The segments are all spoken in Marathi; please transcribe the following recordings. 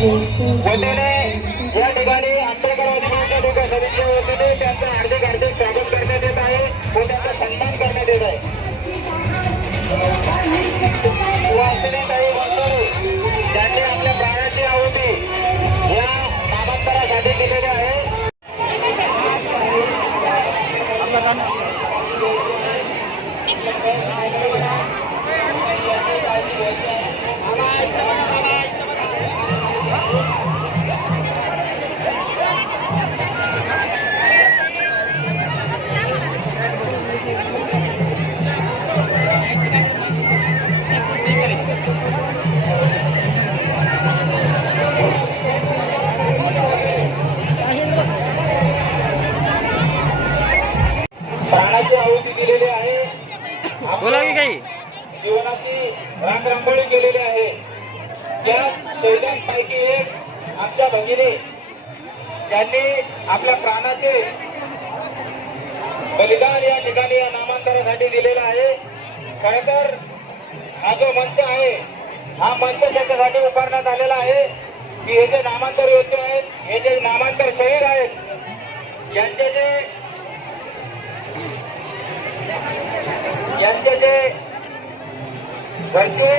वतीने या ठिकाणी आंबेडकर अधिकाऱ्यांच्या लोक समितीच्या वतीने त्यांचं हार्दिक हार्दिक स्वागत करण्यात येत आहे व त्यांचा सन्मान करण्यात येत आहे. सुवासिनी ताई वंसोरे आपल्या प्राणाची आहुती या नामांतरासाठी केलेली आहे. प्राणाची आहुती दिलेली आहे. बोला की काही. जीवनाची रांगरंगोळी केलेली आहे. त्या शैल्यांपैकी एक आमच्या भगिनी त्यांनी आपल्या प्राणाचे बलिदान या ठिकाणी या नामांतरासाठी दिलेला आहे. खर तर हा जो मंच आहे हा मंच त्याच्यासाठी उभारण्यात आलेला आहे की हे जे नामांतर योद्धे आहेत हे जे नामांतर शहीर आहेत यांचे जे यांचे जे घरचे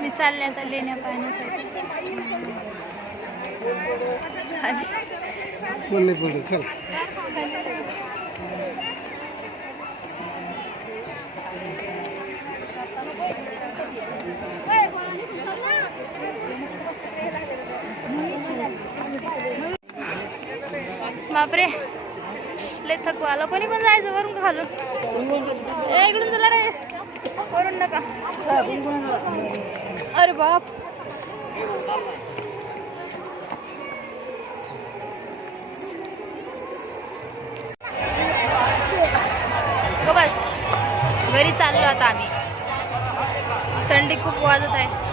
मी चालले आता लेण्या पाहण्यासाठी. चल. बापरे. लय थकवा आला. कोणी कोण जायचं वरून का खालून ए इकडून तुला रे. वरून नका. अरे बाप. बस. घरी चाललो आता आम्ही. थंडी खूप वाजत आहे.